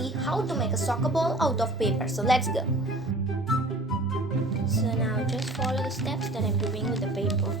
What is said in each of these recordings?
see how to make a soccer ball out of paper. So let's go. So now just follow the steps that I'm doing with the paper.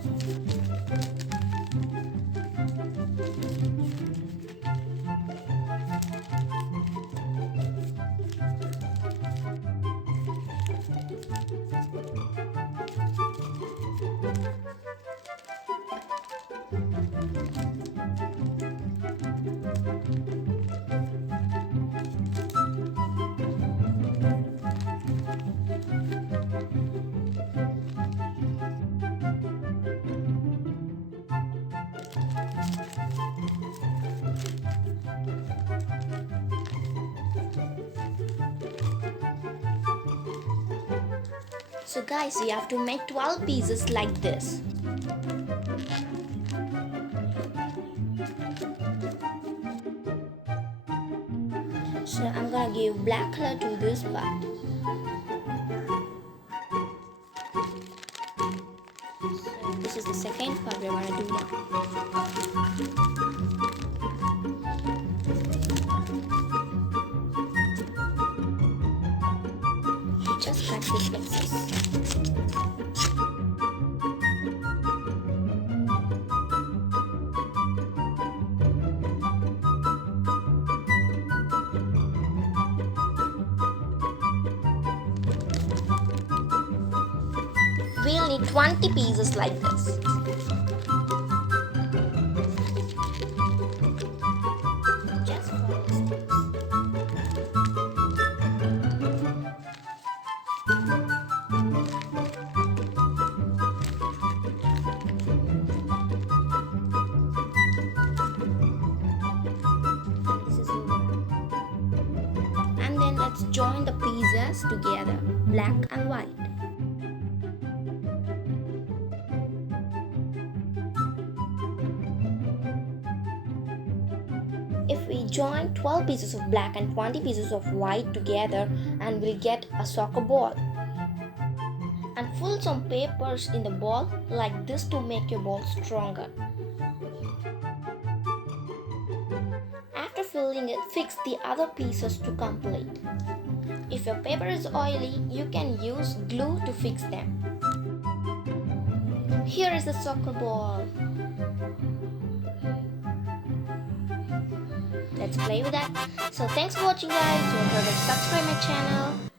So guys, you have to make 12 pieces like this. So I'm gonna give black color to this part. So this is the second part we're gonna do now. Just cut this excess. We'll need 20 pieces like this. Just follow the steps. This is over. And then let's join the pieces together, black and white. If we join 12 pieces of black and 20 pieces of white together, and we'll get a soccer ball. And fill some papers in the ball like this to make your ball stronger. After filling it, fix the other pieces to complete. If your paper is oily, you can use glue to fix them. Here is the soccer ball. Let's play with that. So thanks for watching guys. Don't forget to subscribe my channel.